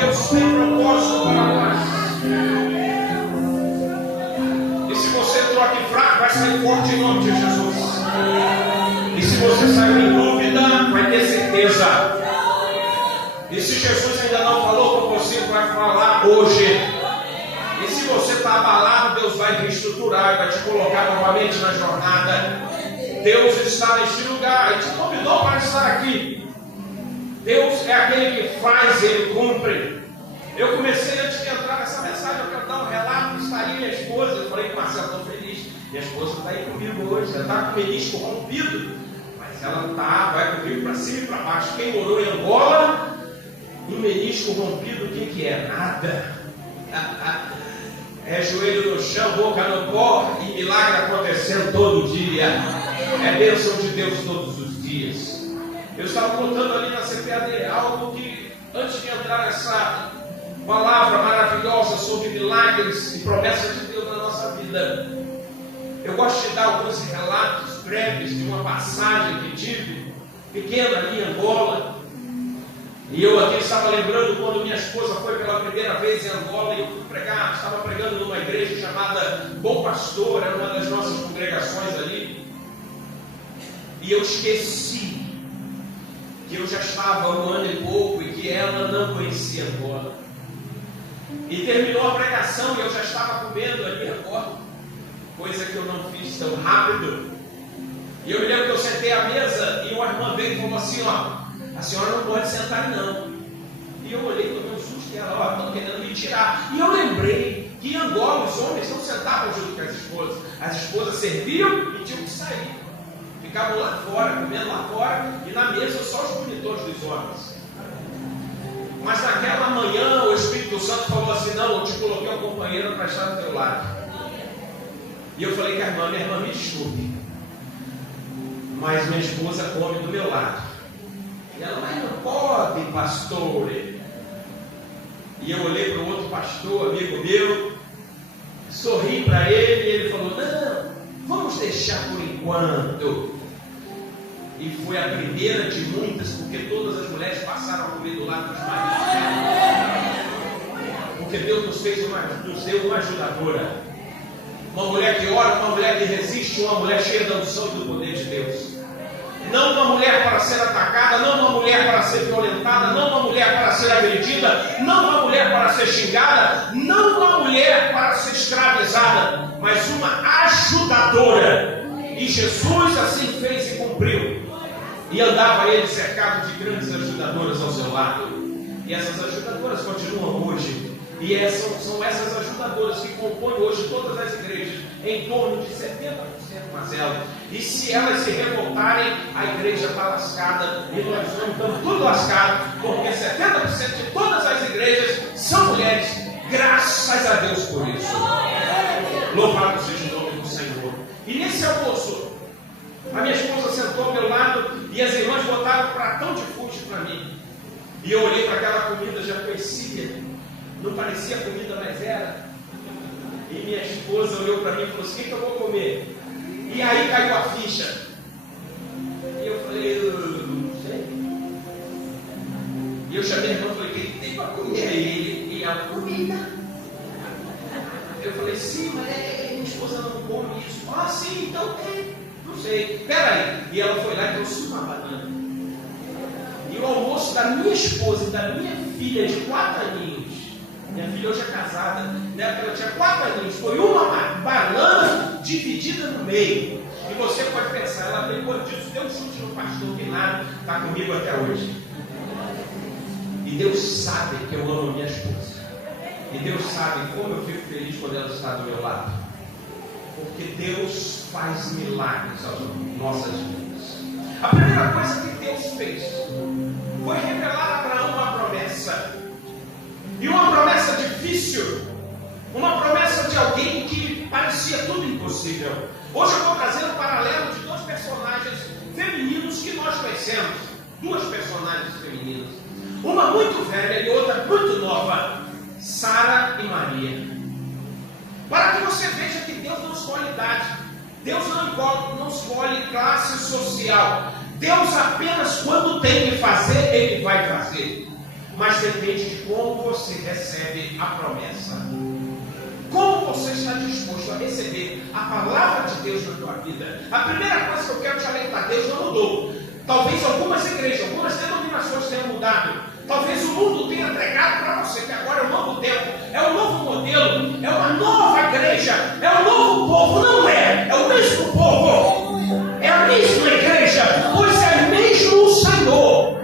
Deus tem propósito para nós. E se você entrou aqui fraco, vai sair forte em nome de Jesus. E se você saiu em dúvida, vai ter certeza. E se Jesus ainda não falou com você, vai falar hoje. E se você está abalado, Deus vai reestruturar e vai te colocar novamente na jornada. Deus está neste lugar e te convidou para estar aqui. Deus é aquele que faz e Ele cumpre. Eu comecei antes de entrar nessa mensagem, eu quero dar um relato. Está aí minha esposa. Eu falei com Marcelo, estou feliz. Minha esposa está aí comigo hoje. Ela está com o menisco rompido, mas ela está, vai comigo para cima e para baixo. Quem morou em Angola, um menisco rompido, o que é? Nada. É joelho no chão, boca no pó e milagre acontecendo todo dia. É bênção de Deus todos os dias. Eu estava contando ali na CPAD algo que, antes de entrar nessa palavra maravilhosa sobre milagres e promessas de Deus na nossa vida, eu gosto de dar alguns relatos breves de uma passagem que tive, pequena ali em Angola. E eu aqui estava lembrando quando minha esposa foi pela primeira vez em Angola e eu fui pregar, estava pregando numa igreja chamada Bom Pastor, era uma das nossas congregações ali. E eu esqueci que eu já estava um ano e pouco e que ela não conhecia Angola. E terminou a pregação e eu já estava comendo ali agora, coisa que eu não fiz tão rápido. E eu me lembro que eu sentei à mesa e uma irmã veio e falou assim, ó, a senhora não pode sentar não. E eu olhei, tomei um susto e ela, ó, estão querendo me tirar. E eu lembrei que em Angola os homens não sentavam junto com as esposas. As esposas serviam e tinham que sair. Ficavam lá fora, comendo lá fora, e na mesa só os monitores dos homens. Mas naquela manhã o Espírito Santo falou assim, não, eu te coloquei um companheiro para estar do teu lado. E eu falei com a irmã, minha irmã, me desculpe, mas minha esposa come do meu lado. E ela, mas não pode, pastor. E eu olhei para o outro pastor, amigo meu, sorri para ele e ele falou, não, vamos deixar por enquanto. E foi a primeira de muitas, porque todas as mulheres passaram a comer do lado dos maridos. Porque Deus nos deu uma ajudadora. Uma mulher que ora, uma mulher que resiste, uma mulher cheia da unção e do poder de Deus. Não uma mulher para ser atacada, não uma mulher para ser violentada, não uma mulher para ser agredida, não uma mulher para ser xingada, não uma mulher para ser escravizada, mas uma ajudadora. E Jesus assim fez e cumpriu. E andava ele cercado de grandes ajudadoras ao seu lado. E essas ajudadoras continuam hoje. E são essas ajudadoras que compõem hoje todas as igrejas, em torno de 70%, Marcelo. E se elas se revoltarem, a igreja está lascada. E nós estamos tudo lascados, porque 70% de todas as igrejas são mulheres. Graças a Deus por isso. Louvado seja o nome do Senhor. E nesse almoço, a minha esposa sentou ao meu lado e as irmãs botaram um pratão de fute para mim. E eu olhei para aquela comida, já conhecia. Não parecia comida, mas era. E minha esposa olhou para mim e falou assim, o que eu vou comer? E aí caiu a ficha. E eu falei, eu não sei. E eu chamei a irmã e falei, o que tem para comer? E ela, comida. Eu falei, sim, mas minha esposa não come isso. Ah, sim, então tem. Não sei. Peraí. E ela foi lá e trouxe uma banana. E o almoço da minha esposa e da minha filha de 4 aninhos, minha filha hoje é casada, né? Ela tinha 4 aninhos, foi uma banana dividida no meio. E você pode pensar, ela tem quanto disso? Deu um chute no pastor que nada, está comigo até hoje. E Deus sabe que eu amo minha esposa. E Deus sabe como eu fico feliz quando ela está do meu lado. Porque Deus faz milagres às nossas vidas. A primeira coisa que Deus fez foi revelar a Abraão uma promessa. E uma promessa difícil. Uma promessa de alguém que parecia tudo impossível. Hoje eu vou trazer um paralelo de 2 personagens femininos que nós conhecemos. 2 personagens femininas. Uma muito velha e outra muito nova. Sara e Maria. Para que você veja que Deus não escolhe idade. Deus não escolhe classe social. Deus apenas quando tem que fazer, Ele vai fazer. mas depende de como você recebe a promessa. Como você está disposto a receber a palavra de Deus na tua vida? A primeira coisa que eu quero te alertar, Deus não mudou. Talvez algumas igrejas, algumas denominações tenham mudado. Talvez o mundo tenha entregado para você que agora é um novo tempo, é um novo modelo, é uma nova igreja, é um novo povo. Não é, é o mesmo povo, é a mesma igreja, pois é o mesmo Senhor.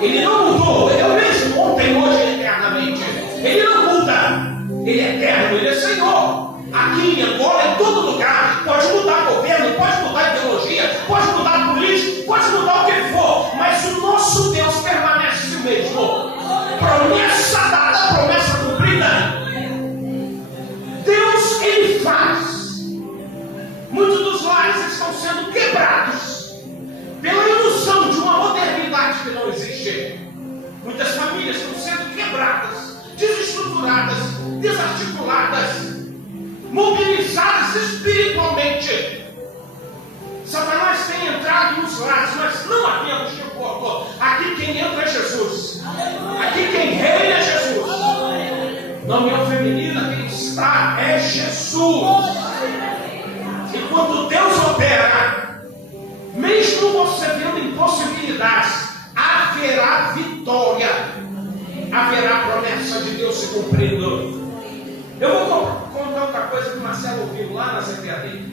Ele não mudou, ele é o mesmo ontem, hoje e eternamente. Ele não muda. Ele é eterno, ele é Senhor. Aqui em Angola, em todo lugar, pode mudar governo, pode mudar ideologia, pode mudar política, pode mudar o que for, mas o nosso Deus permanece o mesmo. Promessa dada, promessa cumprida. Deus, ele faz. Muitos dos lares estão sendo quebrados pela ilusão de uma modernidade que não existe. Muitas famílias estão sendo quebradas, desestruturadas, desarticuladas, mobilizadas espiritualmente. Satanás tem entrado nos lares, mas não aqui é o corpo. Aqui quem entra é Jesus. Aqui quem reina é Jesus. Não é feminina, quem está é Jesus. E quando Deus opera, mesmo você vendo impossibilidades, haverá vitória, haverá promessa de Deus se cumprindo. Eu vou contar outra coisa que o Marcelo ouviu lá na CPAD.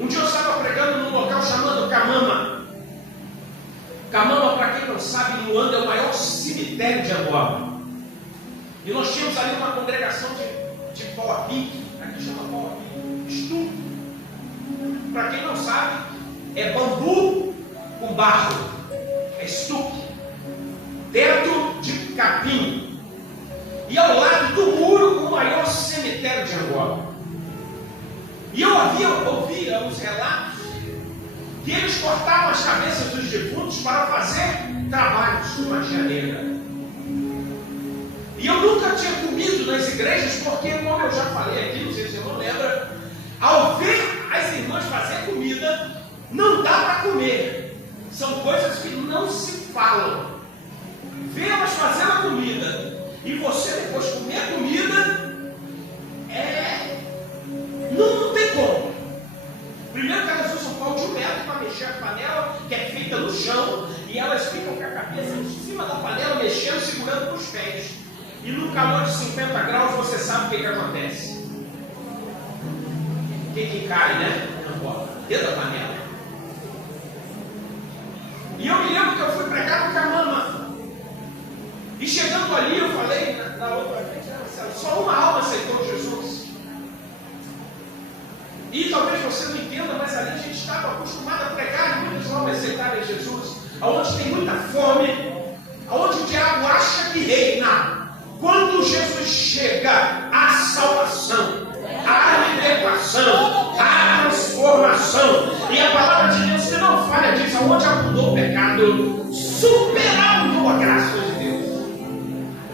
Um dia eu estava pregando num local chamado Camama. Camama, para quem não sabe, em Luanda é o maior cemitério de Angola. E nós tínhamos ali uma congregação de pau a pique, aqui chama pau a pique, estuque. Para quem não sabe, é bambu com barro, é estuque, teto de capim. E ao lado do muro, o maior cemitério de Angola. E eu ouvia os relatos que eles cortavam as cabeças dos defuntos para fazer trabalhos de magia negra. E eu nunca tinha comido nas igrejas, porque, como eu já falei aqui, não sei se você não lembra, ao ver as irmãs fazer comida, não dá para comer. São coisas que não se falam. Ver elas fazendo a comida e você depois comer a comida, não tem como. Primeiro que elas usam pau de 1 metro para mexer a panela, que é feita no chão, e elas ficam com a cabeça em cima da panela, mexendo, segurando com os pés. E no calor de 50 graus, você sabe o que acontece. O que cai, né? Dentro da panela. E eu me lembro que eu fui pregar no Camama. E chegando ali, eu falei na outra vez, só uma alma aceitou Jesus. E talvez você não entenda, mas ali a gente estava acostumado a pregar e muitas almas aceitarem Jesus. Onde tem muita fome, onde o diabo acha que reina. Quando Jesus chega, há salvação, há libertação, há transformação. E a palavra de Deus que não falha diz, aonde abundou o pecado, superou a graça de Deus.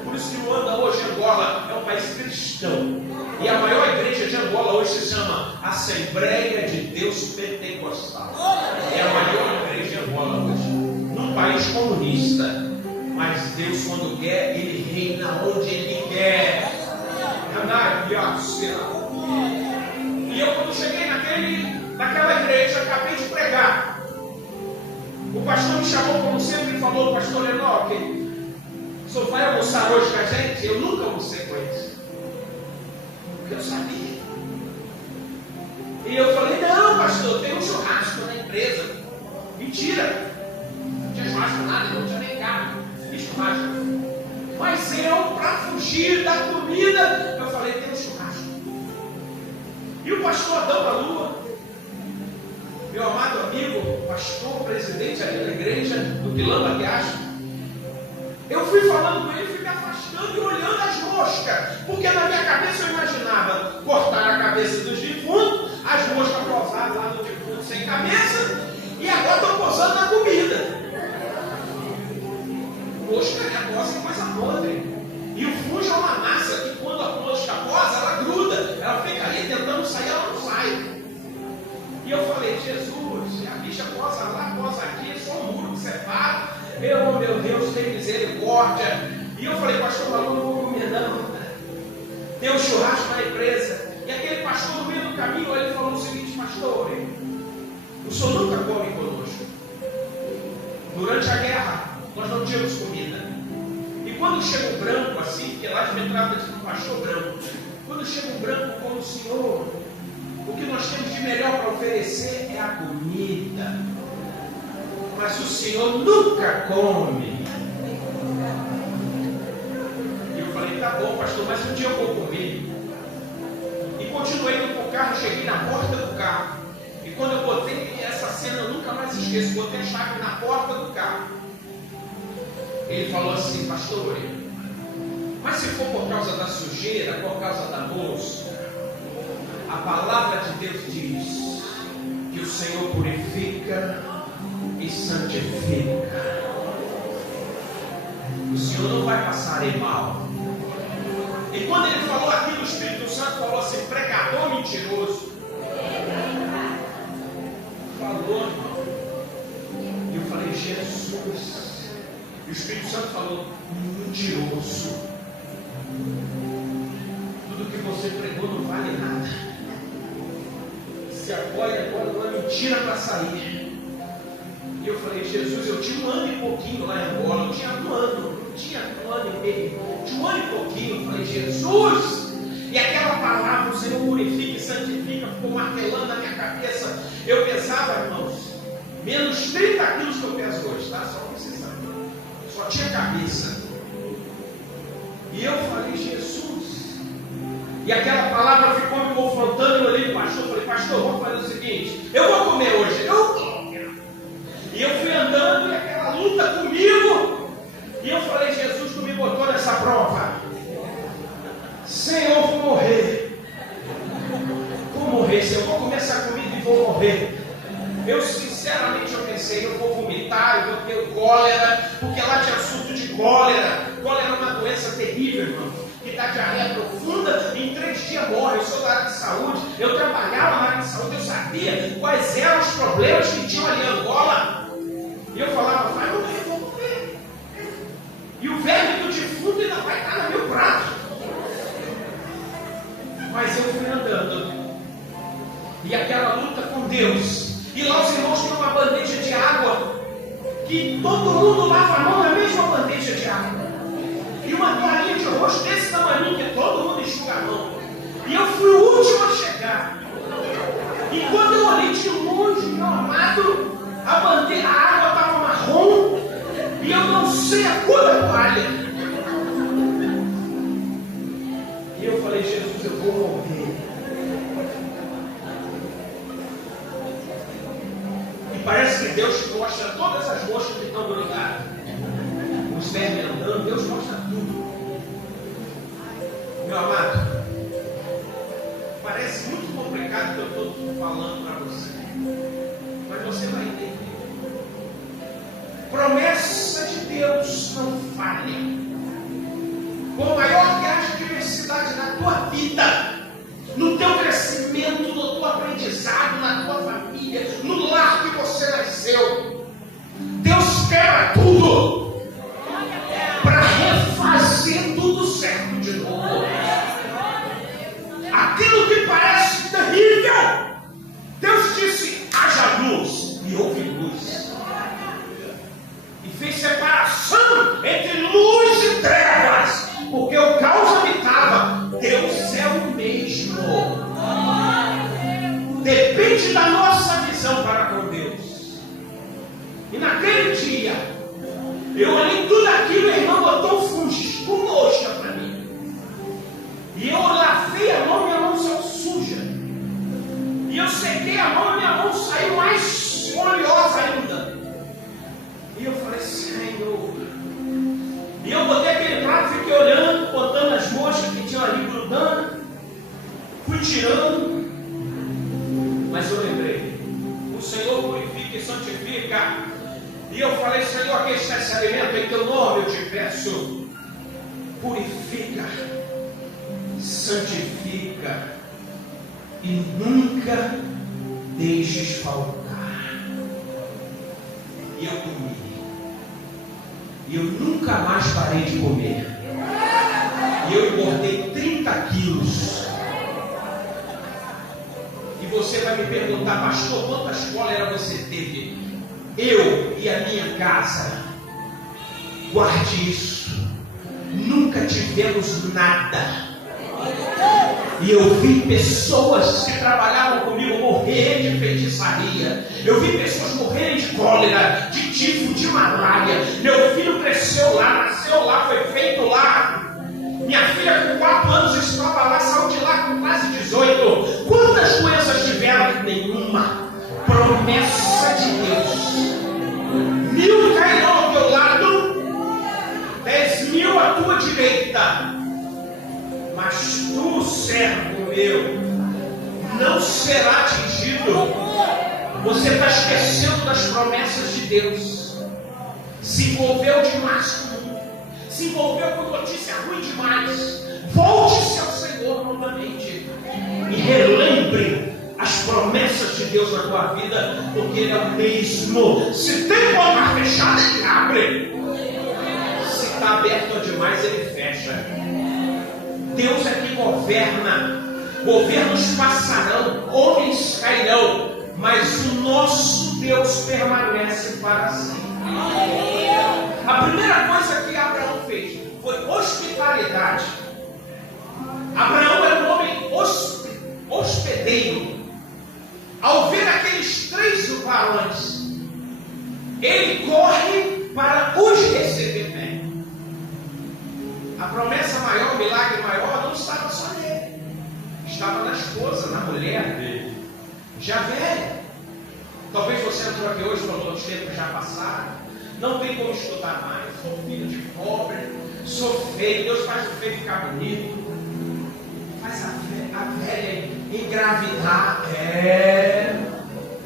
Por isso que Luanda hoje, Angola, é um país cristão. E a maior igreja de Angola hoje se chama Assembleia de Deus Pentecostal. É a maior igreja de Angola hoje. Num país comunista. Mas Deus, quando quer, Ele reina onde Ele quer. E eu, quando cheguei naquela igreja, acabei de pregar. O pastor me chamou, como sempre falou, o pastor Lenoque, o senhor vai almoçar hoje com a gente? Eu nunca almocei com eles. Porque eu sabia. E eu falei, não, pastor, tem um churrasco na empresa. Mentira. Não tinha churrasco nada, não tinha nem carne. Mas eu, para fugir da comida, eu falei, tem um churrasco. E o pastor Adão da Lua, meu amado amigo, pastor, presidente ali da igreja, do Pilão Baguiacho, eu fui falando com ele, fui me afastando e olhando as moscas, porque na minha cabeça eu imaginava cortar a cabeça dos defuntos, as moscas pousadas lá no defunto sem cabeça, e agora estão pousando na comida. Mosca é coisa podre. E o fungo é uma massa que quando a mosca posa, ela gruda. Ela fica ali tentando sair, ela não sai. E eu falei, Jesus, a bicha posa lá, posa aqui, é só um muro que separa. Meu Deus, tem misericórdia. E eu falei, pastor, eu não vou comer não. Tem um churrasco na empresa. E aquele pastor, no meio do caminho, ele falou o seguinte: pastor, o senhor nunca come conosco. Durante a guerra, nós não tínhamos comida. E quando chega um branco assim, porque lá de entrada de um pastor branco, quando chega um branco como o senhor, o que nós temos de melhor para oferecer é a comida. Mas o senhor nunca come. E eu falei, tá bom, pastor, mas um dia eu vou comer. E continuei indo para o carro, cheguei na porta do carro. E quando eu botei essa cena, eu nunca mais esqueço, botei a chave na porta do carro. Ele falou assim, pastor, mas se for por causa da sujeira, por causa da bolsa, a palavra de Deus diz que o Senhor purifica e santifica. O Senhor não vai passar em mal. E quando ele falou aquilo, o Espírito Santo falou assim, pregador mentiroso. Falou, irmão. E eu falei, Jesus. E o Espírito Santo falou, mentiroso. Tudo que você pregou não vale nada. Se apoia agora numa mentira para sair. E eu falei, Jesus, eu tinha 1 ano e pouquinho lá em Angola. Eu tinha 1 ano, não tinha 1 ano e meio. Tinha 1 ano e pouquinho. Eu falei, Jesus. E aquela palavra, o Senhor purifica e santifica, ficou martelando na minha cabeça. Eu pesava, irmãos, menos 30 quilos que eu peso hoje, tá? Só para vocês saberem. Só tinha cabeça. E eu falei, Jesus. E aquela palavra ficou me confrontando. Eu olhei para o pastor e falei, pastor, vamos fazer o seguinte: eu vou comer hoje. E eu fui andando e aquela luta comigo. E eu falei, Jesus, tu me botou nessa prova. Senhor, vou morrer. Vou morrer, Senhor, vou comer essa comida e vou morrer. Eu sinceramente eu pensei, eu vou vomitar, eu vou ter cólera, porque lá tinha assunto de cólera. Cólera é uma doença terrível, irmão, que dá diarreia profunda e em 3 dias morre. Eu sou da área de saúde, eu trabalhava na área de saúde, eu sabia quais eram os problemas que tinham ali em Angola. E eu falava, vai morrer, vou morrer. E o verme do defunto ainda vai estar no meu prato. Mas eu fui andando. E aquela luta com Deus. E lá os irmãos tinham uma bandeja de água. Que todo mundo lava a mão na mesma bandeja de água. E uma toalhinha de rosto desse tamanho que todo mundo enxuga a mão. E eu fui o último a chegar. E quando eu olhei, tinha um monte, meu amado. A água estava marrom. E eu não sei a cor da toalha. E eu falei, Jesus, eu vou morrer. E parece que Deus mostra todas as moscas que estão grudadas. Os vermes andando, Deus mostra tudo. Meu amado, parece muito complicado que eu estou falando para você. Mas você vai entender. Promessa de Deus não falha. Por maior que haja diversidade na tua vida, no teu crescimento, no teu aprendizado, na tua família, no lar que você nasceu, Deus quebra tudo para refazer tudo certo de novo. Aquilo que parece terrível, Deus disse, haja luz, e houve luz. E fez separação entre luz e trevas, porque o caos habitava. Deus é o mesmo. Depende da nossa visão para com Deus. E naquele dia, eu olhei tudo aquilo, a irmã botou um fungo, uma ostra para mim. E eu lavei a mão, minha mão saiu suja. E eu sequei a mão, minha mão saiu mais oleosa ainda. E eu falei, Senhor. E eu botei aquele prato, fiquei olhando, botando as moscas que tinham ali grudando. Fui tirando. Mas eu lembrei, o Senhor purifica e santifica. E eu falei, Senhor, aqui está esse alimento, em teu nome eu te peço. Purifica, santifica e nunca deixes faltar. E eu comi. E eu nunca mais parei de comer. E eu engordei 30 quilos. E você vai me perguntar, pastor, quantas cóleras você teve? Eu e a minha casa. Guarde isso. Nunca tivemos nada. E eu vi pessoas que trabalhavam comigo morrerem de feitiçaria. Eu vi pessoas morrerem de cólera, de tifo, de malária. Meu filho cresceu lá, nasceu lá, foi feito lá. Minha filha com 4 anos estava lá, saiu de lá com quase 18. Quantas doenças tiveram? Nenhuma. Promessa de Deus. 1000 cairão ao teu lado, 10.000 à tua direita. Mas tu, servo meu, não será atingido. Você está esquecendo das promessas de Deus. Se envolveu demais com o mundo. Se envolveu com notícia ruim demais. Volte-se ao Senhor novamente. E relembre as promessas de Deus na tua vida. Porque Ele é o mesmo. Se tem porta fechada, Ele abre. Se está aberto demais, Ele fecha. Deus é que governa. Governos passarão, homens cairão, mas o nosso Deus permanece para sempre. A primeira coisa que Abraão fez foi hospitalidade. Abraão era um homem hospedeiro. Ao ver aqueles 3 varões, ele corre para os receber bem. A promessa maior, o milagre maior, não estava só nele. Estava na esposa, na mulher dele, já velha. Talvez você entrou aqui hoje falando os tempos já passaram. Não tem como estudar mais. Sou filho de pobre, sou feio. Deus faz o feio ficar bonito. Faz a velha engravidar.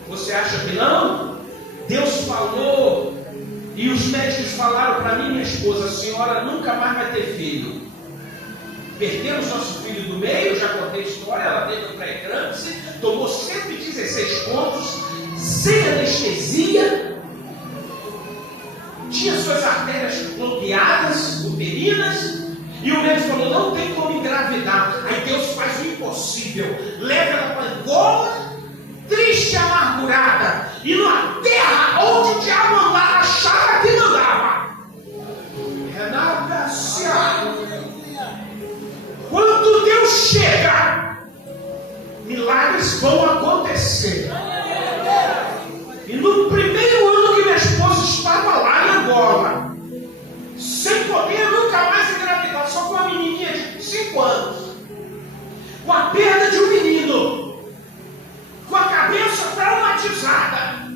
Você acha que não? Deus falou. E os médicos falaram para mim, minha esposa, a senhora nunca mais vai ter filho. Perdemos nosso filho do meio, já contei a história, ela teve um pré-eclâmpsia, tomou 116 pontos, sem anestesia, tinha suas artérias bloqueadas, uterinas, e o médico falou, não tem como engravidar. Aí Deus faz o impossível, leva ela para Angola, triste e amargurada, e numa terra onde o diabo andava, achava que não dava. Renata Seara. Quando Deus chega, milagres vão acontecer. E no primeiro ano que minha esposa estava lá em Angola, sem poder nunca mais engravidar, só com uma menininha de 5 anos, com a perda de um menino, com a cabeça traumatizada,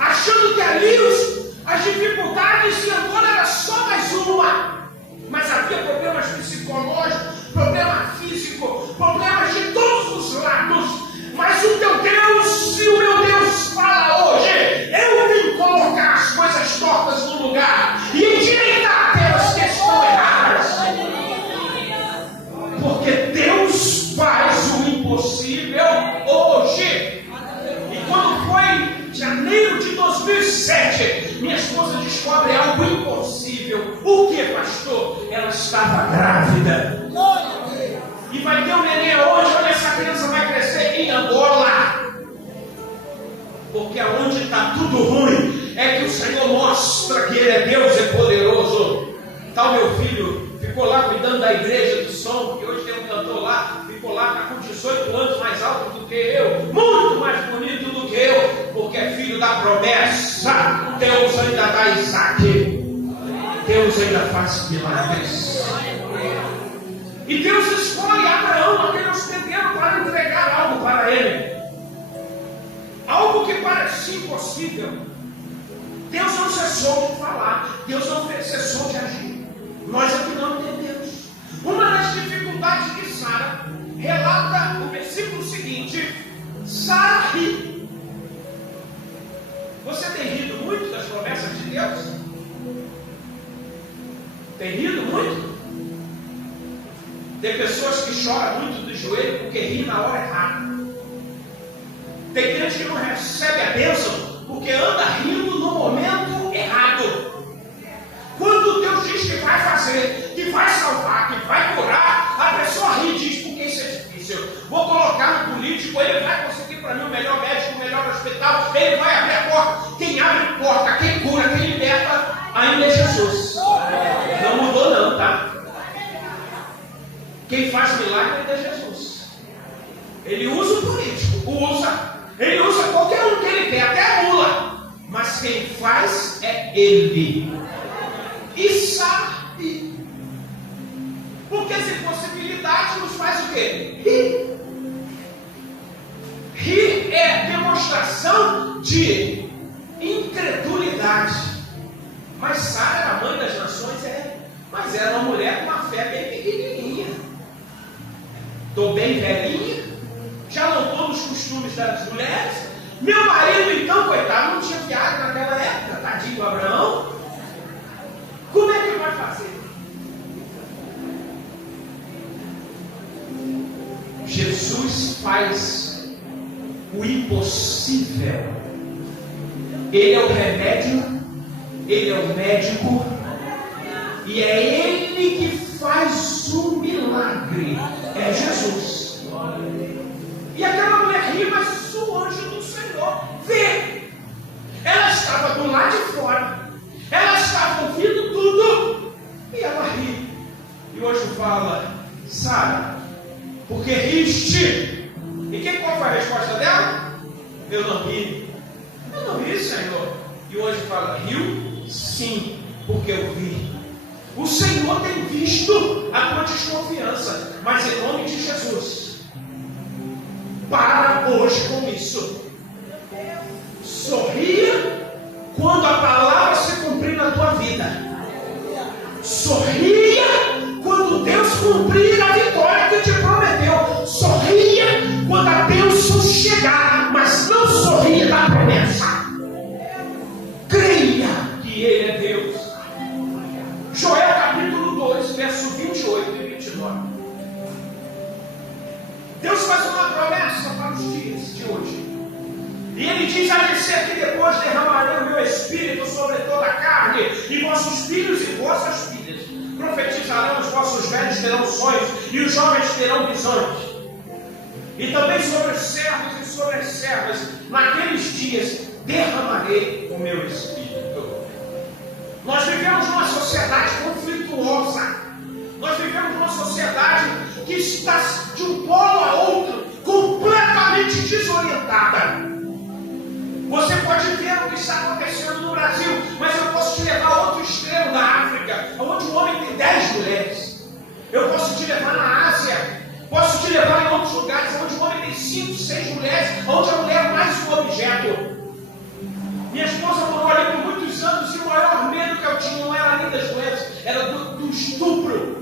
achando que ali as dificuldades em Angola era só mais uma. Mas havia problemas psicológicos, problema físico, problemas de todos os lados. Mas o teu Deus, se o meu Deus fala hoje, eu tenho que colocar as coisas tortas no lugar e endireitar aquelas que estão erradas. Porque Deus faz o impossível hoje. E quando foi janeiro de 2007, minha esposa descobre algo impossível. O que, pastor? Ela estava grávida. E vai ter um neném onde? Onde essa criança vai crescer? Em Angola. Porque aonde está tudo ruim é que o Senhor mostra que Ele é Deus e poderoso. Tal meu filho ficou lá cuidando da igreja do som, que hoje tem um cantor lá, ficou lá, está com 18 anos mais alto do que eu, muito mais bonito do que eu, porque é filho da promessa. Deus ainda dá Isaac. Deus ainda faz milagres. E Deus escolhe Abraão, aquele hospedeiro, para entregar algo para ele. Algo que parecia impossível. Deus não cessou de falar. Deus não cessou de agir. Nós aqui não entendemos. Uma das dificuldades que Sara relata o versículo seguinte. Sara ri. Você tem rido muito das promessas de Deus? Tem rido muito? Tem pessoas que choram muito do joelho porque ri na hora errada. Tem gente que não recebe a bênção porque anda rindo no momento errado. vai fazer, que vai salvar, que vai curar, a pessoa ri e diz, porque isso é difícil. Vou colocar no político, ele vai conseguir para mim o melhor médico, o melhor hospital, ele vai abrir a porta. Quem abre a porta, quem cura, quem liberta, ainda é Jesus. Não mudou não, tá? Quem faz milagre ainda é Jesus. Ele usa o político, ele usa qualquer um que ele quer, até a mula. Mas quem faz é ele. E sabe. Porque essa impossibilidade nos faz o quê? Rir. Rir é demonstração de incredulidade. Mas Sara era a mãe das nações, mas era uma mulher com uma fé bem pequenininha. Estou bem velhinha, já não estou nos costumes das mulheres. Meu marido, então, coitado, não tinha viagem naquela época, tadinho do Abraão. Como é que ele vai fazer? Jesus faz o impossível. Ele é o remédio, ele é o médico, e é ele que faz o milagre. É Jesus. E aquela mulher ri, mas o anjo do Senhor vê. Ela estava do lado de fora, ela estava ouvindo tudo, e ela ri. E o anjo fala: Sara, porque riste? E qual foi a resposta dela? Eu não ri. Eu não ri, Senhor. E o anjo fala: riu? Sim, porque eu vi. O Senhor tem visto a tua desconfiança, mas em nome de Jesus, para hoje com isso. Sorria quando a palavra se cumprir na tua vida. Sorria quando Deus cumprir a vitória que te prometeu. Sorria quando a bênção chegar, mas não sorria da promessa. Creia que Ele é Deus. Joel capítulo 2, verso 28 e 29. Deus faz uma promessa para os dias de hoje. E Ele diz: há de ser que depois derramarei o meu espírito sobre toda a carne, e vossos filhos e vossas filhas profetizarão, os vossos velhos terão sonhos, e os jovens terão visões. E também sobre os servos e sobre as servas, naqueles dias derramarei o meu espírito. Nós vivemos numa sociedade conflituosa. Nós vivemos numa sociedade que está de um polo a outro, completamente desorientada. Você pode ver o que está acontecendo no Brasil, mas eu posso te levar a outro extremo da África, onde um homem tem 10 mulheres. Eu posso te levar na Ásia, posso te levar em outros lugares, onde um homem tem 5, 6 mulheres, onde a mulher é mais um objeto. Minha esposa morou ali por muitos anos, e o maior medo que eu tinha não era nem das mulheres, era do estupro.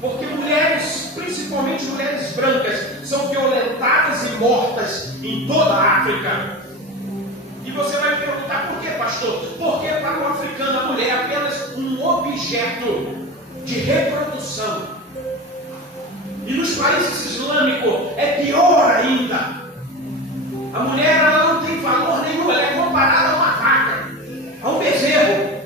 Porque mulheres, principalmente mulheres brancas, são violentadas e mortas em toda a África. E você vai me perguntar: por que, pastor? Porque para o africano a mulher é apenas um objeto de reprodução. E nos países islâmicos é pior ainda. A mulher, ela não tem valor nenhum, ela é comparada a uma vaca, a um bezerro.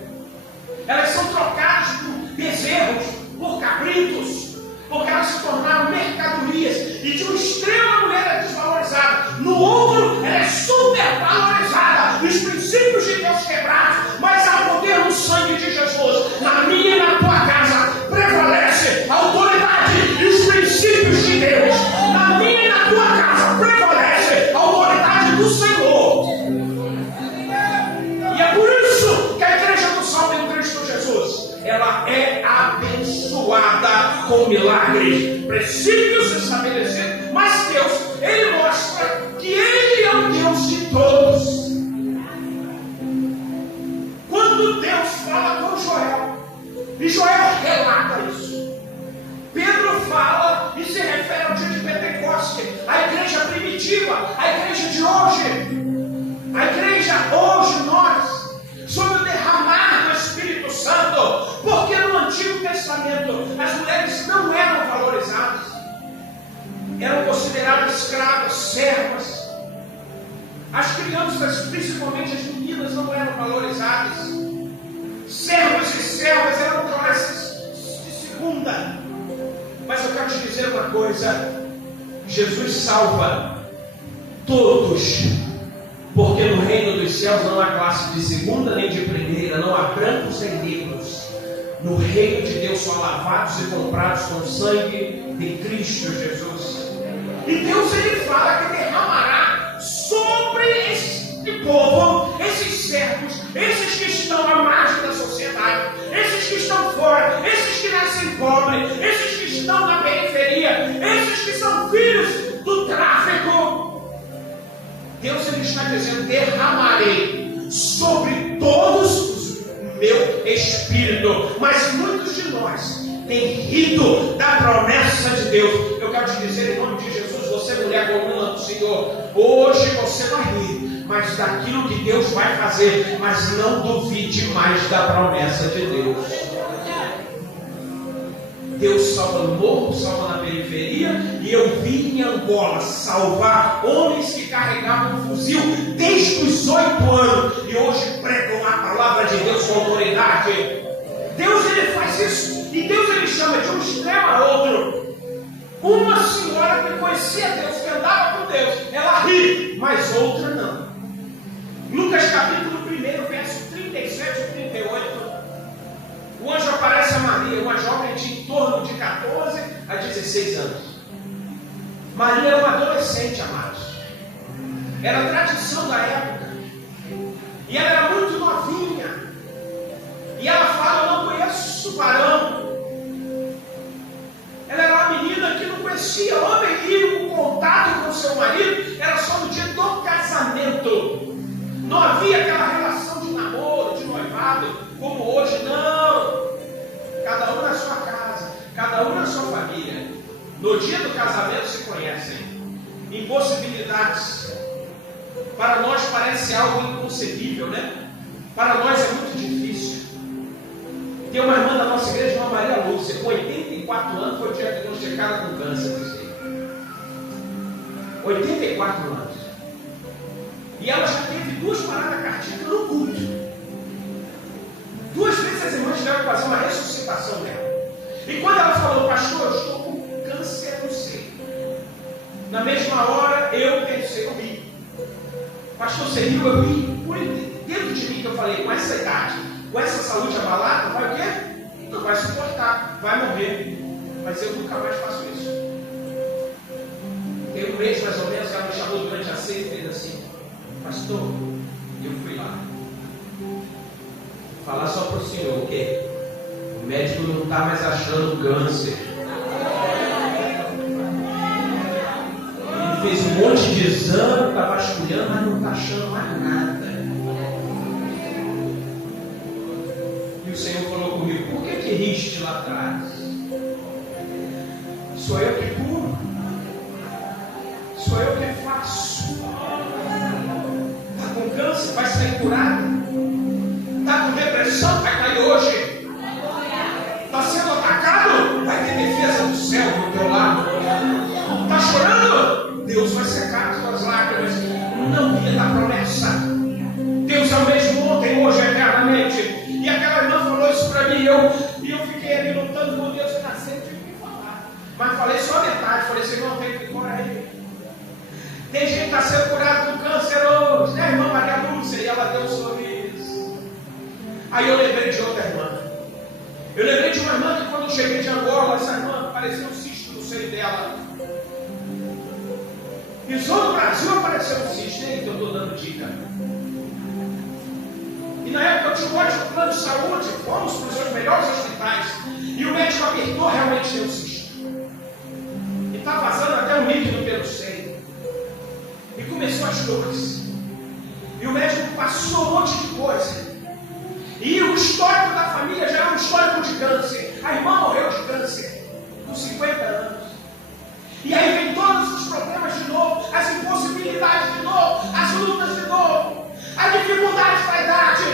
Elas são trocadas por bezerros, por cabritos, porque elas se tornaram mercadorias. E de um extremo a mulher é desvalorizada, no outro ela é supervalorizada. Os princípios de Deus quebrados, mas há poder no sangue de Jesus. Na minha e na tua casa prevalece a autoridade e os princípios de Deus. Na minha e na tua casa prevalece a autoridade do Senhor. E é por isso que a igreja do Salmo em Cristo Jesus, ela é abençoada com milagres, princípios estabelecidos. Mas Deus, Ele mostra que Ele é o Deus de todos. Quando Deus fala com Joel, e Joel relata isso, Pedro fala e se refere ao dia de Pentecoste, a igreja primitiva, a igreja de hoje, a igreja hoje, nós, sobre o derramar do Espírito Santo. Porque no Antigo Testamento as mulheres não eram valorizadas, eram consideradas escravas, servas. As crianças, principalmente as meninas, não eram valorizadas. Servos e servas eram classes de segunda. Mas eu quero te dizer uma coisa: Jesus salva todos, porque no reino dos céus não há classe de segunda nem de primeira, não há brancos nem negros. No reino de Deus são lavados e comprados com o sangue de Cristo Jesus. E Deus, ele fala que derramará sobre este povo, esses servos, esses que estão à margem da sociedade, esses que estão fora, esses que nascem pobres, esses que estão na periferia, esses que são filhos do tráfico. Deus, ele está dizendo: derramarei sobre todos meu espírito. Mas muitos de nós têm rido da promessa de Deus. Eu quero te dizer em nome de Jesus, você, mulher comum do Senhor, hoje você vai rir, mas daquilo que Deus vai fazer, mas não duvide mais da promessa de Deus. Deus salva no morro, salva na periferia, e eu vi em Angola salvar homens que carregavam um fuzil desde os 8 anos e hoje pregam a palavra de Deus com autoridade. Deus, ele faz isso, e Deus, ele chama de um extremo a outro. Uma senhora que conhecia Deus, que andava com Deus, ela ri, mas outra não. Lucas capítulo 1, verso 37 e 38. O anjo aparece a Maria, uma jovem de em torno de 14 a 16 anos. Maria era uma adolescente, amados. Era a tradição da época. E ela era muito novinha. E ela fala: eu não conheço varão. Ela era uma menina que não conhecia homem, e o contato com seu marido era só no dia do casamento. Não havia aquela relação de namoro, de noivado, como hoje, não. Cada um na sua casa, cada um na sua família. No dia do casamento se conhecem. Impossibilidades. Para nós parece algo inconcebível, né? Para nós é muito difícil. Tem uma irmã da nossa igreja, uma Maria Lúcia, com 84 anos, foi diagnosticada com câncer. 84 anos. E ela já teve 2 paradas cardíacas no culto. 2 vezes as irmãs tiveram que fazer uma ressuscitação dela. E quando ela falou: pastor, eu estou com câncer no seio, na mesma hora eu pensei, eu ri. Pastor, você riu? Eu ri. Por dentro de mim que eu falei: com essa idade, com essa saúde abalada, vai o quê? Não vai suportar, vai morrer. Mas eu nunca mais faço isso. Tem um mês mais ou menos, ela me chamou durante a ceia e fez assim: pastor, eu fui lá falar só para o senhor o quê? O médico não está mais achando câncer. Ele fez um monte de exame, está vasculhando, mas não está achando mais nada. E o Senhor falou comigo: por que riste lá atrás? Sou eu que curo, sou eu que faço. Está com câncer, vai sair curado. Está com depressão, vai cair hoje. Está sendo atacado, vai ter defesa do céu do teu lado. Está chorando, Deus vai secar as tuas lágrimas. Não via da promessa. Deus é o mesmo ontem, hoje, eternamente. E aquela irmã falou isso para mim, e eu fiquei ali lutando com Deus, eu nasci, eu tive que falar. Mas falei só a metade, falei: Senhor, tem que curar ele. Tem gente que está sendo curado do câncer hoje, né, irmã Maria Lúcia? E ela deu um sorriso. Aí eu lembrei de outra irmã. Eu lembrei de uma irmã que, quando eu cheguei de Angola, essa irmã apareceu um cisto no seio dela. Pisou no Brasil, apareceu um cisto. Eita, eu estou dando dica. E na época eu tinha um ótimo plano de saúde, fomos para os melhores hospitais. E o médico apertou, realmente tem um cisto. E está vazando até um líquido pelo seio. E começou as dores. E o médico passou um monte de coisa. E o histórico da família já era um histórico de câncer. A irmã morreu de câncer com 50 anos. E aí vem todos os problemas de novo, as impossibilidades de novo, as lutas de novo, a dificuldade da idade,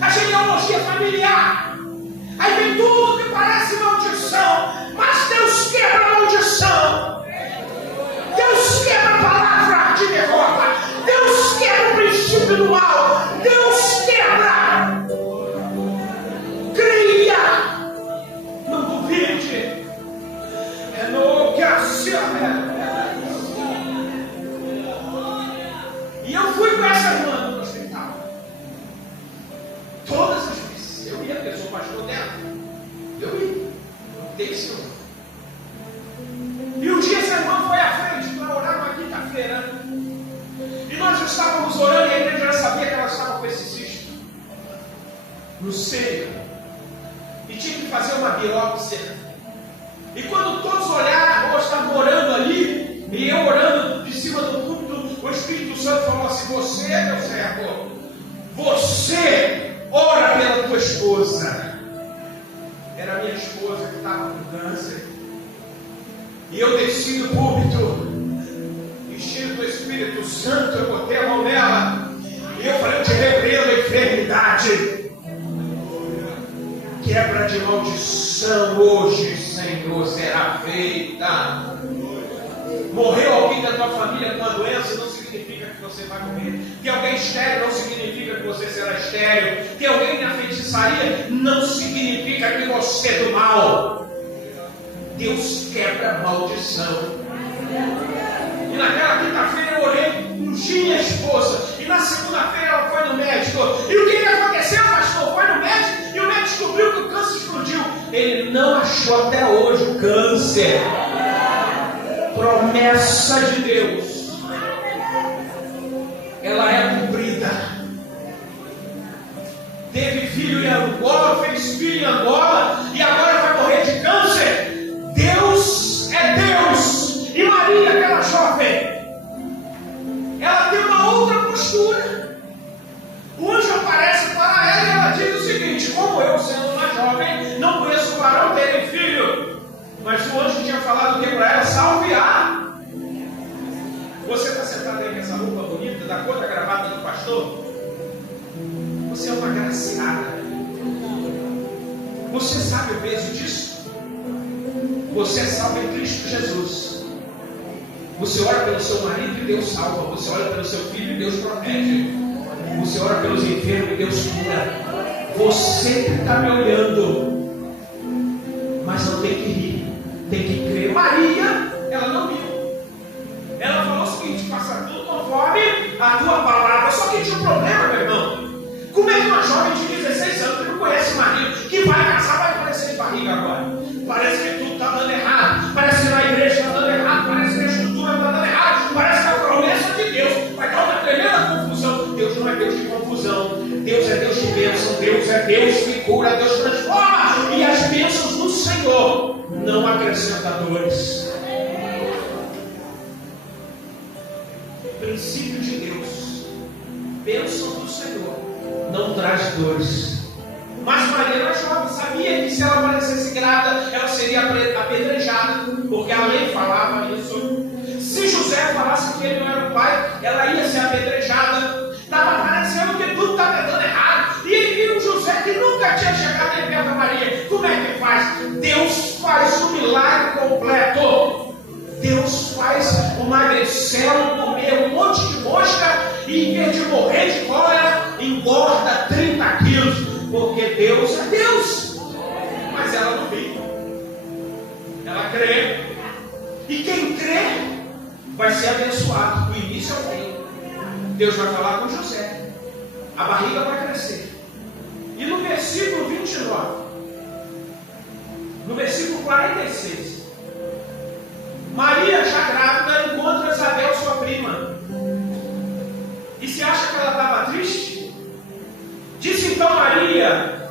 a genealogia familiar. Aí vem tudo que parece maldição, mas Deus quebra a maldição. Deus quebra a palavra de derrota. Deus quebra o princípio do mal. Deus quebra. intenção. E um dia essa irmã foi à frente para orar uma quinta-feira. E nós estávamos orando e a igreja já sabia que ela estava com esse cisto no seio. E tinha que fazer uma biópsia. E quando todos olharam, eu estava orando ali, e eu orando de cima do púlpito, o Espírito Santo falou assim: você, meu servo, você ora pela tua esposa. Era a minha esposa que estava com câncer. E eu desci do púlpito, cheio do Espírito Santo, eu botei a mão nela e eu falei: eu te repreendo a enfermidade. Quebra de maldição hoje, Senhor, será feita. Morreu alguém da tua família com uma doença, não significa que você vai morrer. Que alguém estéril não significa que você será estéril. Que alguém na feitiçaria não significa que você é do mal. Deus quebra a maldição. E naquela quinta-feira eu orei, ungi minha esposa. E na segunda-feira ela foi no médico. E o que aconteceu, pastor? Foi no médico e o médico descobriu que o câncer explodiu. Ele não achou até hoje o câncer. Promessa de Deus, ela é cumprida. Teve filho em Angola, fez filho em Angola e agora vai morrer de câncer. Deus é Deus. E Maria, aquela jovem, ela tem uma outra postura. O anjo aparece para ela e ela diz o seguinte: como eu, sendo uma jovem, não conheço o varão terem filho. Mas o anjo tinha falado o que para ela? Salve-a. Você está sentado aí com essa roupa bonita, da cor da gravata do pastor? Você é uma graciada. Você sabe o peso disso? Você é salvo em Cristo Jesus. Você ora pelo seu marido e Deus salva. Você ora pelo seu filho e Deus protege. Você ora pelos enfermos e Deus cura. Você que está me olhando, mas não tem que rir, tem que crer. Maria, ela não riu. Ela falou o seguinte: faça tudo conforme a tua palavra. Só que tinha um problema, meu irmão. Como é que uma jovem de 16 anos que não conhece marido, que vai casar, vai aparecer de barriga agora? Parece que tudo está dando errado. Parece que na igreja está dando errado. Parece que a estrutura está dando errado. Parece que a promessa de Deus vai dar uma tremenda confusão. Deus não é Deus de confusão. Deus é Deus de bênção. Deus é Deus que cura. Deus transforma. E as bênçãos do Senhor não acrescenta dores. Princípio de Deus. Bênção do Senhor não traz dores. Mas Maria era jovem, sabia que se ela aparecesse grávida, ela seria apedrejada, porque a lei falava isso. Se José falasse que ele não era o pai, ela ia ser apedrejada. Estava parecendo que tudo estava dando errado. E ele viu José que nunca tinha chegado em perto da Maria. Como é que faz? Deus faz o milagre completo. Deus faz o magricelo comer um monte de mosca e, em vez de morrer de cólera, engorda 30 quilos. Porque Deus é Deus. Mas ela não viu. Ela crê. E quem crê vai ser abençoado do início ao fim. Deus vai falar com José. A barriga vai crescer. E no versículo 29, no versículo 46, Maria, já grávida, encontra Isabel, sua prima. E se acha que ela estava triste? Disse então Maria: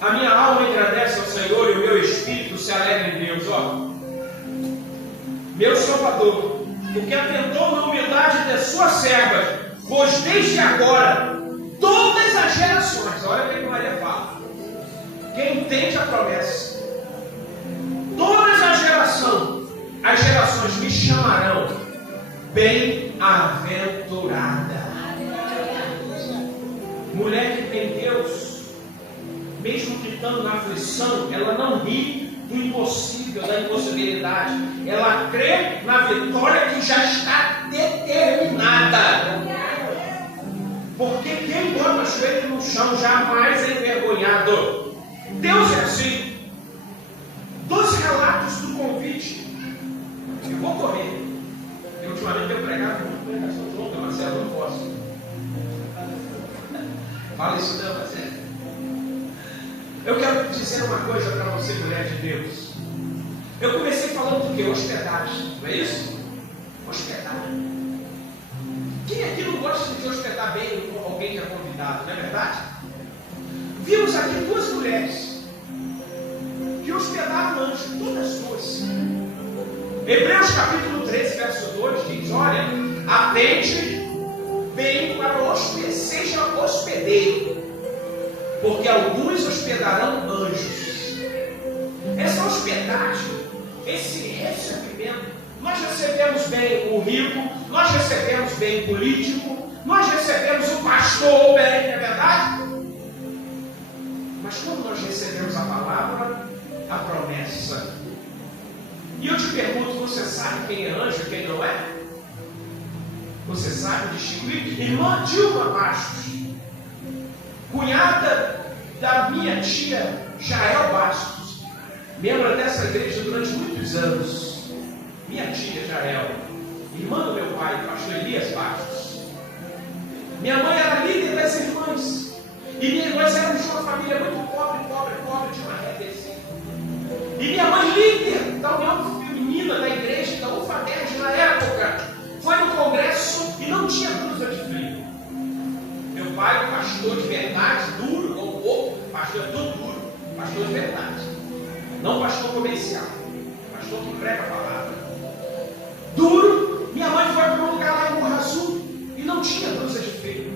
a minha alma agradece ao Senhor e o meu espírito se alegra em Deus. Meu Salvador, porque atentou na humildade das suas servas, pois desde agora todas as gerações, olha o que Maria fala, quem entende a promessa, todas as gerações me chamarão bem-aventurada. Mulher que tem Deus, mesmo que estando na aflição, ela não ri do impossível, da impossibilidade. Ela crê na vitória que já está determinada. Porque quem bota o joelho no chão jamais é envergonhado. Deus é assim. 12 relatos do convite. Eu vou correr. Eu ultimamente tenho pregado muito pregação junto, Marcelo, não posso. Fala isso não, Marcelo. Eu quero dizer uma coisa para você, mulher de Deus. Eu comecei falando do que? Hospedagem, não é isso? Hospedagem. Quem aqui não gosta de hospedar bem alguém que é convidado, não é verdade? Vimos aqui duas mulheres que hospedaram anjos, todas duas. Hebreus capítulo 13, verso 2 diz: olha, atente bem para o seja hospedeiro, porque alguns hospedarão anjos. Essa hospedagem, esse recebimento, nós recebemos bem o rico, nós recebemos bem o político, nós recebemos o pastor bem, não é verdade? Mas quando nós recebemos a palavra, a promessa, e eu te pergunto, você sabe quem é anjo e quem não é? Você sabe distinguir? Irmã Dilma Bastos, cunhada da minha tia Jael Bastos, membro dessa igreja durante muitos anos. Minha tia Jael, irmã do meu pai, pastor Elias Bastos. Minha mãe era líder das irmãs. E nós éramos de uma família muito pobre, de uma redenção. E minha mãe, líder da União Feminina da igreja, da UFADERJ na época, foi no congresso e não tinha blusa de frio. Meu pai, pastor de verdade, duro, como o povo, pastor tudo duro, pastor de verdade. Não pastor comercial, pastor que prega a palavra. Duro, minha mãe foi para um lugar lá em Morro Azul e não tinha blusa de frio.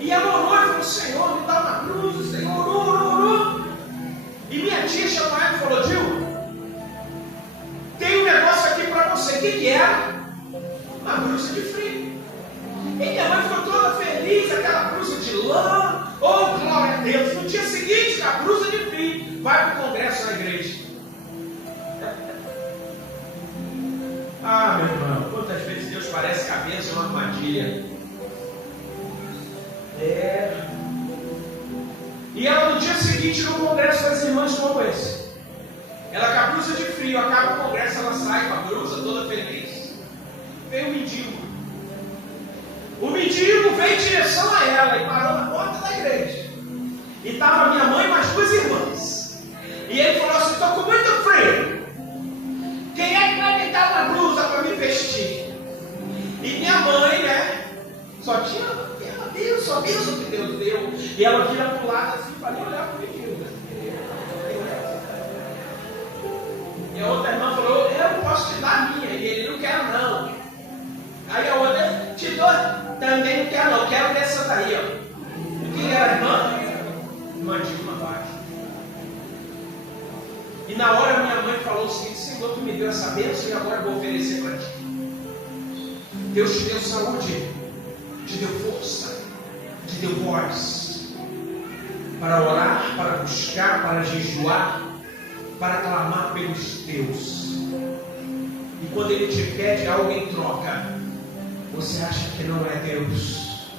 E ela orou e falou: Senhor, me dá uma blusa, Senhor, orou. E minha tia chamou ela e falou: Dil, tem um negócio aqui para você. O que era? Uma blusa de frio. E minha mãe ficou toda feliz, aquela blusa de lã. Oh, glória a Deus. No dia seguinte, a blusa de frio vai para o congresso na igreja. Ah, meu irmão, quantas vezes Deus parece que a bênção é uma armadilha. E ela no dia seguinte no congresso das irmãs como esse. Ela com a blusa de frio, acaba o congresso, ela sai com a blusa toda feliz. Vem o mendigo. O mendigo veio em direção a ela e parou na porta da igreja. E estava minha mãe e mais duas irmãs. E ele falou assim: estou com muito frio. Quem é que vai me dar uma blusa para me vestir? E minha mãe, né? Só tinha a bênção que Deus deu. E ela vira para o lado assim para nem olhar para o mendigo. E a outra irmã falou: eu não posso te dar a minha. E ele: não quero não. Aí a outra: te dou, também não quero não, quero dessa daí, ó. Quem era a irmã? Irmã Dilma Bastos. E na hora minha mãe falou o seguinte: Senhor, tu me deu essa bênção e agora eu vou oferecer para ti. Deus te deu saúde, te deu força, te deu voz para orar, para buscar, para jejuar, para clamar pelos teus. E quando Ele te pede algo em troca, você acha que não é Deus?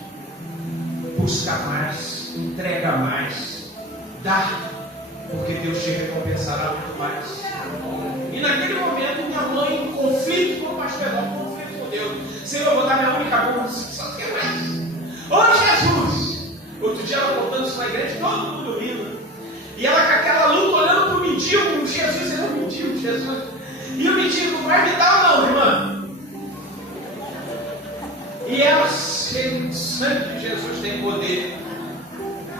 Busca mais, entrega mais, dá, porque Deus te recompensará muito mais. E naquele momento minha mãe em conflito com o pastor, conflito com Deus. Senhor, eu vou dar minha única bênção, só quer mais. Ô Jesus! Outro dia ela contando isso na igreja, todo mundo rindo. E ela com aquela luta olhando para o mendigo, Jesus era um mendigo, Jesus. E o mendigo: vai me dar ou não, irmã? E ela, cheia do sangue de Jesus, tem poder.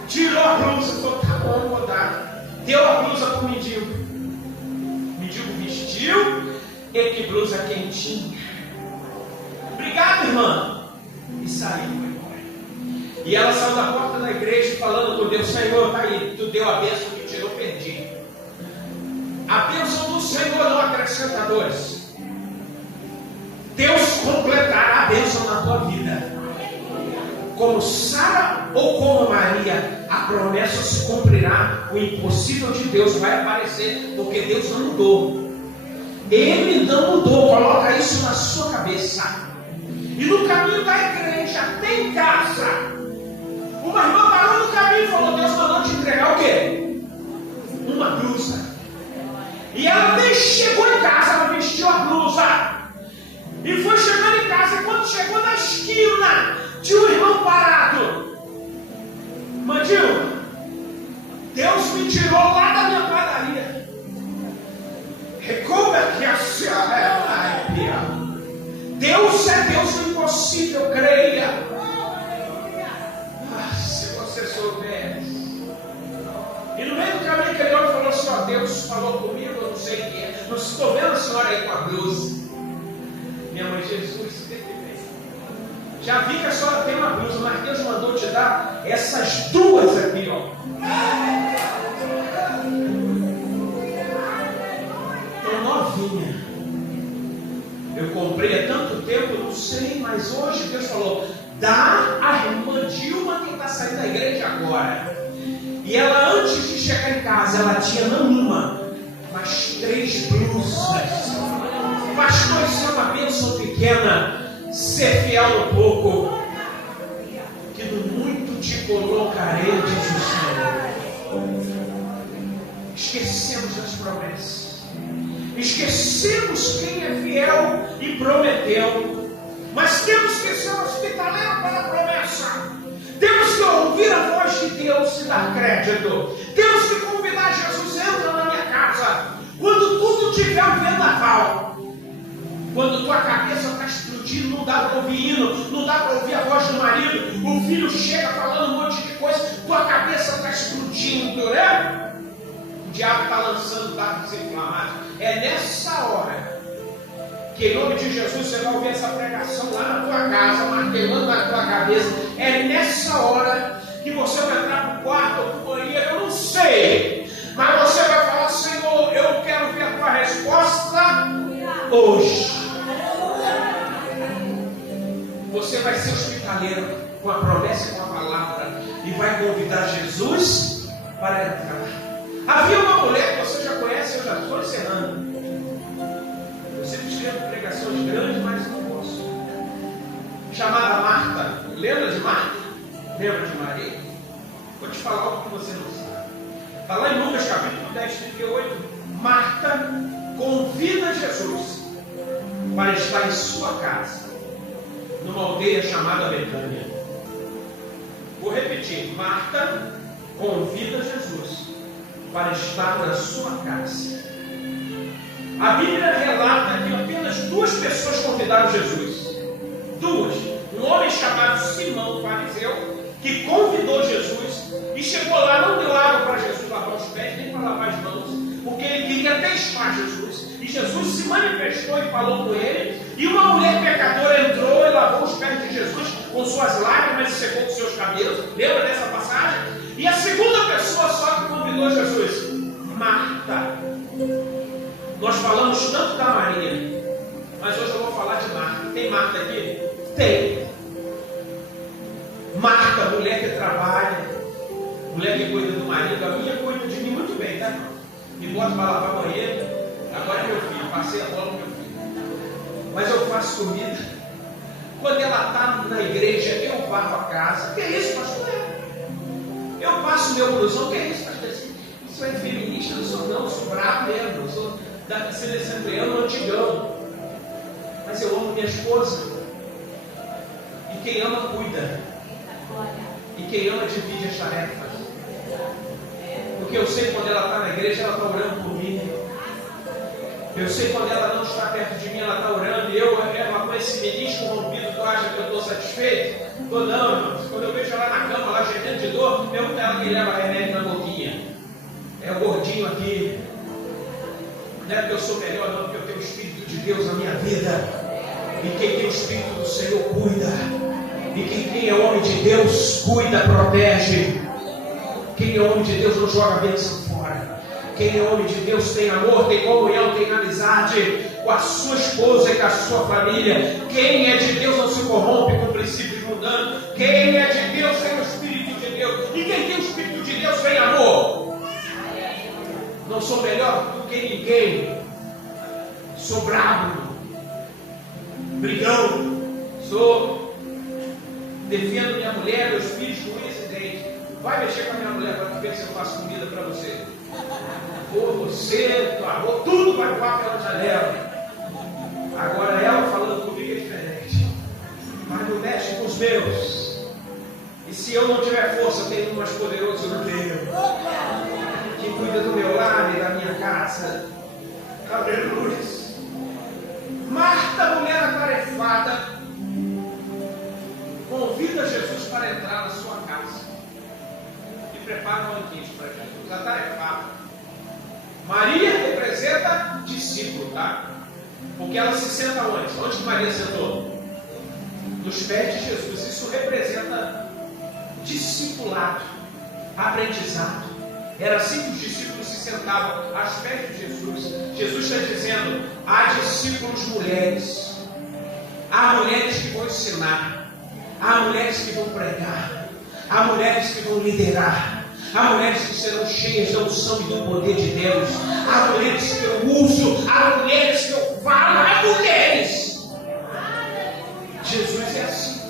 Tirou a blusa, falou: tá bom, vou dar. Deu a blusa para o mendigo. O mendigo vestiu, e que blusa quentinha. Obrigado, irmã. E saiu. E ela saiu da porta da igreja falando com Deus: Senhor, tá aí, tu deu a bênção que tirou, perdi. A bênção do Senhor não acrescenta dores. Deus completará a bênção na tua vida. Como Sara ou como Maria, a promessa se cumprirá. O impossível de Deus vai aparecer, porque Deus não mudou. Ele não mudou. Coloca isso na sua cabeça. E no caminho da igreja, tem casa. Uma irmã parou no caminho e falou: Deus mandou te entregar o quê? Uma blusa. E ela nem chegou em casa, ela vestiu a blusa. E foi chegando em casa. E quando chegou na esquina, tinha um irmão parado. Mandil, Deus me tirou lá da minha padaria. falou comigo, eu não sei o que é. Não estou vendo a senhora aí com a blusa. Minha mãe, Jesus, o que tem? Já vi que a senhora tem uma blusa, mas Deus mandou te dar essas duas aqui, ó. Estão novinha. Eu comprei há tanto tempo, eu não sei, mas hoje Deus falou: dá a irmã Dilma que está saindo da igreja agora. E ela, antes de chegar em casa, ela tinha não uma, mas 3 blusas. Pastor, isso é uma bênção pequena. Ser fiel no pouco, que no muito te colocarei, diz o Senhor. Esquecemos as promessas, esquecemos quem é fiel e prometeu, mas temos que ser hospitaleiro para a promessa. Temos que ouvir a voz de Deus e dar crédito. Temos que convidar Jesus: entra na minha casa. Quando tudo tiver um vendaval, quando tua cabeça está explodindo, não dá para ouvir hino, não dá para ouvir a voz do marido, o filho chega falando um monte de coisa, tua cabeça está explodindo, né? O diabo está lançando dardos inflamados. É nessa hora que, em nome de Jesus, você vai ouvir essa pregação lá na tua casa, martelando na tua cabeça. É nessa hora que você vai entrar para o quarto ou para o banheiro, eu não sei, mas você vai falar: Senhor, eu quero ver a tua resposta hoje. Você vai ser hospitaleiro com a promessa e com a palavra e vai convidar Jesus para entrar. Havia uma mulher que você já conhece, eu já estou encerrando. Eu sempre escrevo pregações grandes, mas não posso. Chamada Marta. Lembra de Marta? Lembra de Maria? Vou te falar algo que você não sabe. Está lá em Lucas capítulo 10, 38. Marta convida Jesus para estar em sua casa, numa aldeia chamada Betânia. Vou repetir: Marta convida Jesus para estar na sua casa. A Bíblia relata que apenas 2 pessoas convidaram Jesus. 2. Um homem chamado Simão, fariseu, que convidou Jesus e chegou lá, não deu água para Jesus lavar os pés, nem para lavar as mãos, porque ele queria testar Jesus. E Jesus se manifestou e falou com ele. E uma mulher pecadora entrou e lavou os pés de Jesus com suas lágrimas e secou com seus cabelos. Lembra dessa passagem? E a segunda pessoa só que convidou Jesus, Marta. Nós falamos tanto da Maria, mas hoje eu vou falar de Marta. Tem Marta aqui? Tem. Marta, mulher que trabalha, mulher que cuida do marido. A minha cuida de mim muito bem, tá? Me bota para lavar banheiro. Agora é meu filho, passei a bola pro meu filho. Mas eu faço comida. Quando ela está na igreja, eu varro a casa. Que é isso, pastor? Eu passo meu blusão. Que é isso, pastor? Isso é feminista? Não sou, não. Eu sou bravo mesmo. Eu sou da Assembleano antigão. Mas eu amo minha esposa. E quem ama, cuida. E quem ama, divide as tarefas. Porque eu sei quando ela está na igreja, ela está orando por mim. Eu sei quando ela não está perto de mim, ela está orando. E ela com esse ministro corrompido, tu acha que eu estou satisfeito? Estou não, irmãos. Quando eu vejo ela na cama, lá gemendo de dor, pergunto a ela quem leva remédio na boquinha. É o gordinho aqui. Não é porque eu sou melhor, não, porque eu tenho o Espírito de Deus na minha vida. E quem tem o Espírito do Senhor cuida. E quem é homem de Deus cuida, protege. Quem é homem de Deus não joga a bênção fora. Quem é homem de Deus tem amor, tem comunhão, tem amizade com a sua esposa e com a sua família. Quem é de Deus não se corrompe com princípios mundanos. Quem é de Deus tem o Espírito de Deus. E quem tem o Espírito de Deus tem amor. Não sou melhor do que ninguém. Sou bravo, brigão. Defendo minha mulher, meus filhos com esse dente. Vai mexer com a minha mulher para ver se eu faço comida para você. Ou você, tua avó, tudo vai voar pela janela. Agora ela falando comigo é diferente. Mas não mexe com os meus. E se eu não tiver força, tem um mais poderoso no meu, que cuida do meu lar e da minha casa. Aleluia. Marta, mulher atarefada, convida Jesus para entrar na sua casa e prepara um banquete para Jesus. Atarefada. Maria representa discípulo, tá? Porque ela se senta onde? Onde que Maria sentou? Nos pés de Jesus. Isso representa discipulado, aprendizado. Era assim que os discípulos se sentavam aos pés de Jesus. Jesus está dizendo: há discípulos mulheres, há mulheres que vão ensinar, há mulheres que vão pregar, há mulheres que vão liderar, há mulheres que serão cheias da unção e do poder de Deus, há mulheres que eu uso, há mulheres que eu falo, há mulheres. Jesus é assim.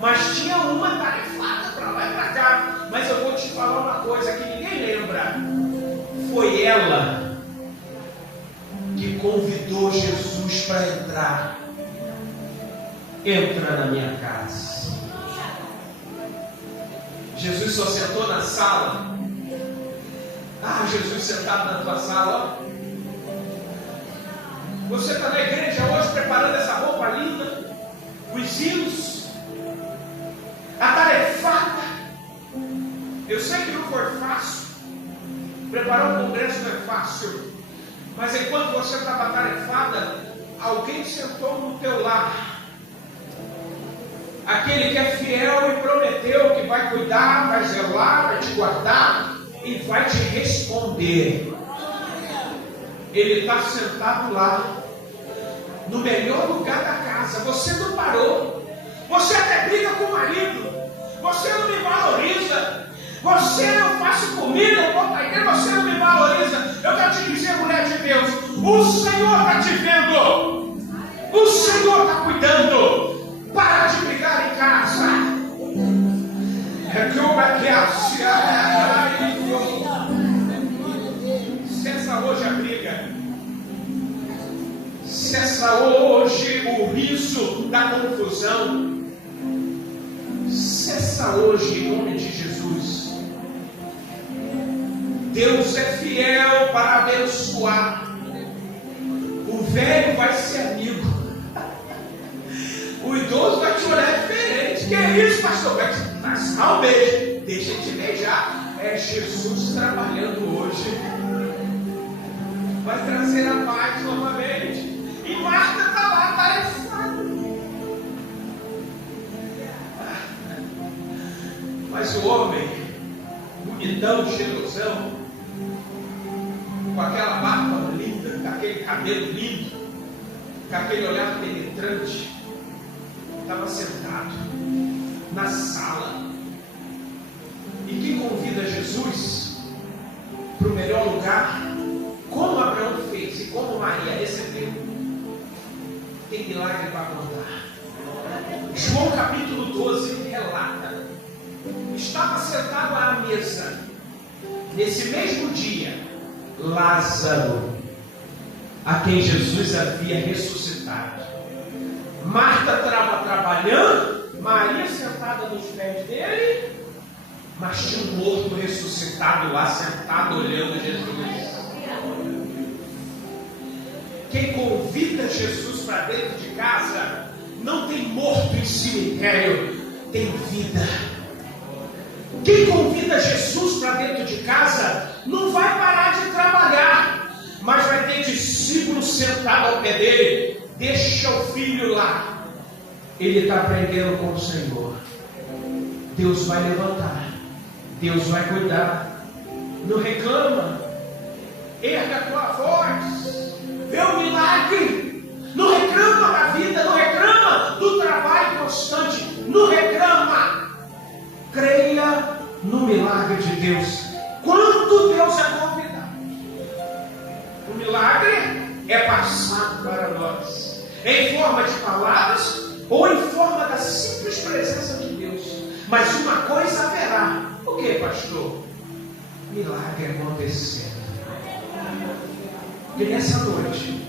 Mas tinha uma tarefada para lá e para cá. Mas eu vou te falar uma coisa que ninguém lembra. Foi ela que convidou Jesus para entrar. Entra na minha casa. Jesus só sentou na sala. Jesus sentado na tua sala. Você está na igreja hoje preparando essa roupa linda, os hinos, a tarefada. Eu sei que não foi fácil. Preparar um congresso não é fácil. Mas enquanto você estava atarefada, alguém sentou no teu lar. Aquele que é fiel e prometeu que vai cuidar, vai zelar, vai te guardar e vai te responder. Ele está sentado lá, no melhor lugar da casa. Você não parou. Você até briga com o marido. Você não me valoriza. Você não faz comida, eu vou para a igreja, você não me valoriza. Eu quero te dizer, mulher de Deus, o Senhor está te vendo. O Senhor está cuidando. Para de brigar em casa. Cessa hoje a briga. Cessa hoje o riso da confusão. Cessa hoje em nome de Jesus. Deus é fiel para abençoar. O velho vai ser amigo. O idoso vai te olhar diferente. Que é isso, pastor? Vai te dar um beijo. Deixa ele te beijar. É Jesus trabalhando hoje. Vai trazer a paz novamente. E Marta está lá tarefada. Mas o homem, bonitão, cheirosão, com aquela barba linda, com aquele cabelo lindo, com aquele olhar penetrante, estava sentado na sala. E quem convida Jesus para o melhor lugar, como Abraão fez e como Maria recebeu, tem milagre para contar. João capítulo 12 relata: estava sentado à mesa, nesse mesmo dia, Lázaro, a quem Jesus havia ressuscitado. Marta estava trabalhando, Maria sentada nos pés dele, mas tinha um morto ressuscitado lá, sentado olhando Jesus. Quem convida Jesus para dentro de casa, não tem morto em cemitério, tem vida. Quem convida Jesus para dentro de casa, não vai parar de trabalhar, mas vai ter discípulo sentado ao pé dele. Deixa o filho lá, ele está aprendendo com o Senhor. Deus vai levantar, Deus vai cuidar. Não reclama, erga a tua voz, vê o milagre. Não reclama da vida, não reclama do trabalho constante, não reclama. Creia no milagre de Deus. Quando Deus é convidado, o milagre é passado para nós em forma de palavras ou em forma da simples presença de Deus. Mas uma coisa haverá. O que, pastor? Milagre acontecendo. Que nessa noite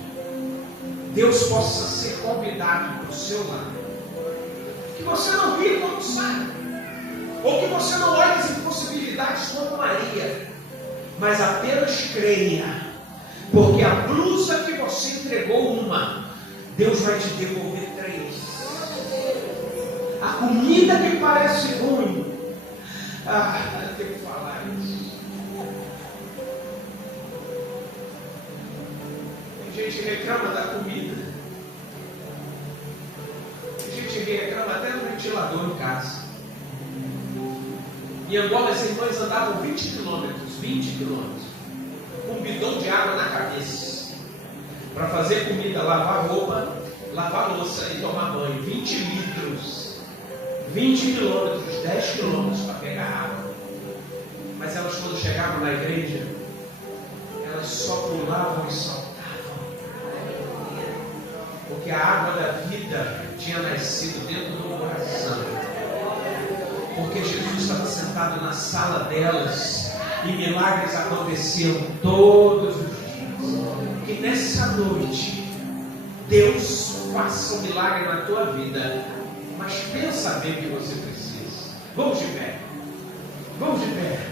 Deus possa ser convidado para o seu lar. Que você não ria quando sai, ou que você não olhe as impossibilidades como Maria, mas apenas creia, porque a blusa que você entregou uma, Deus vai te devolver 3. A comida que parece ruim, eu tenho que falar isso. gente reclama da comida. A gente reclama até do ventilador em casa. Em Angola, as irmãs andavam 20 quilômetros, com um bidão de água na cabeça, para fazer comida, lavar roupa, lavar louça e tomar banho. 20 litros, 20 quilômetros, 10 quilômetros para pegar água. Mas elas, quando chegavam na igreja, elas só pulavam e saltavam, porque a água da vida tinha nascido dentro do coração. Porque Jesus estava sentado na sala delas e milagres aconteciam todos os dias. Que nessa noite Deus faça um milagre na tua vida, mas pensa bem o que você precisa. Vamos de pé. Vamos de pé.